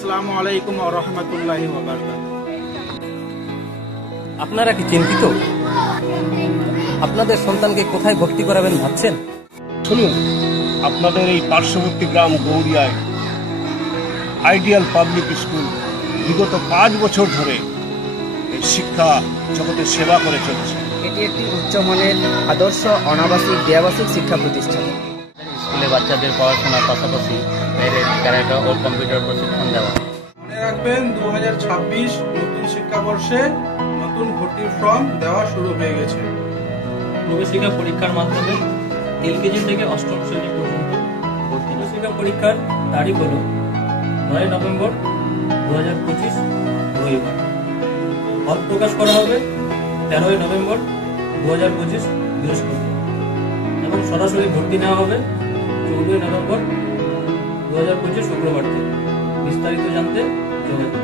আসসালামু আলাইকুম ওয়া রাহমাতুল্লাহি ওয়া বারাকাতুহু। আপনারা কি চিন্তিত? আপনাদের সন্তানকে কোথায় ভর্তি করাবেন ভাবছেন? শুনুন, আপনাদের এই পার্শ্ববর্তী গ্রাম গৌরিয়ায় আইডিয়াল পাবলিক স্কুল বিগত 5 বছর ধরে এই শিক্ষা জগতের সেবা করে চলেছে। এটি একটি উচ্চমানের আদর্শ অনাবাসিক দেয়াবাসিক শিক্ষা প্রতিষ্ঠান। স্কুলে বাচ্চাদের পড়াশোনার পাশাপাশি বাইরে ক্যারাটে ও কম্পিউটার প্রশিক্ষণ দেওয়া। মনে রাখবেন 2026 নতুন শিক্ষাবর্ষে নতুন ভর্তির ফর্ম দেওয়া শুরু হয়ে গেছে। প্রবেশিকা পরীক্ষার মাধ্যমে এলকেজি থেকে অষ্টম শ্রেণী পর্যন্ত প্রবেশিকা পরীক্ষার তারিখ হল 9 নভেম্বর 2025 রবিবার। ফল প্রকাশ করা হবে 13 নভেম্বর 2025 বৃহস্পতিবার এবং সরাসরি ভর্তি নেওয়া হবে 14 নভেম্বর 2025 শুক্রবার থেকে। বিস্তারিত জানতে যোগাযোগ